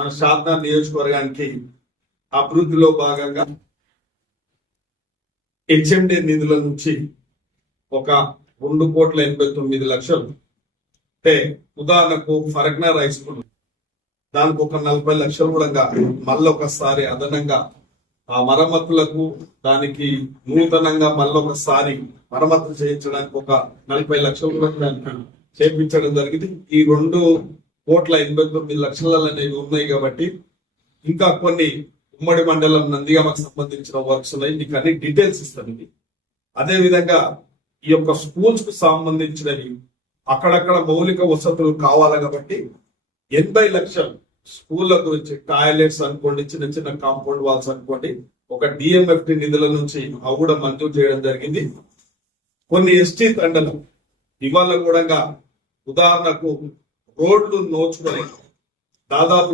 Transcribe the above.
మన శారదా నియోజకవర్గానికి అభివృద్ధిలో భాగంగా హెచ్ఎండి నిధుల నుంచి ఒక 2,89,00,000 అంటే ఉదాహరణకు ఫరగ్నా రైస్ స్కూల్ దానికి ఒక 40 లక్షలు కూడా మళ్ళొకసారి అదనంగా ఆ మరమ్మతులకు దానికి నూతనంగా మళ్ళొకసారి మరమ్మతులు చేయించడానికి ఒక 40 లక్షలు కూడా దానికి చేయించడం జరిగింది. ఈ 2,89,00,000 అనేవి ఉన్నాయి కాబట్టి ఇంకా కొన్ని ఉమ్మడి మండలం నందిగామకు సంబంధించిన వర్క్స్ ఉన్నాయి. మీకు అన్ని డీటెయిల్స్ ఇస్తాను. ఇది అదే విధంగా ఈ యొక్క స్కూల్స్ కు సంబంధించినవి అక్కడక్కడ మౌలిక వసతులు కావాలి కాబట్టి 80 లక్షలు స్కూళ్ళ గురించి టాయిలెట్స్ అనుకోండి, చిన్న చిన్న కాంపౌండ్ వాల్స్ అనుకోండి, ఒక డిఎంఎఫ్టి నిధుల నుంచి అవి కూడా మంజూరు చేయడం జరిగింది. కొన్ని ఎస్టీ తండలు ఇవాళ కూడా ఉదాహరణకు రోడ్లు నోచుకొని దాదాపు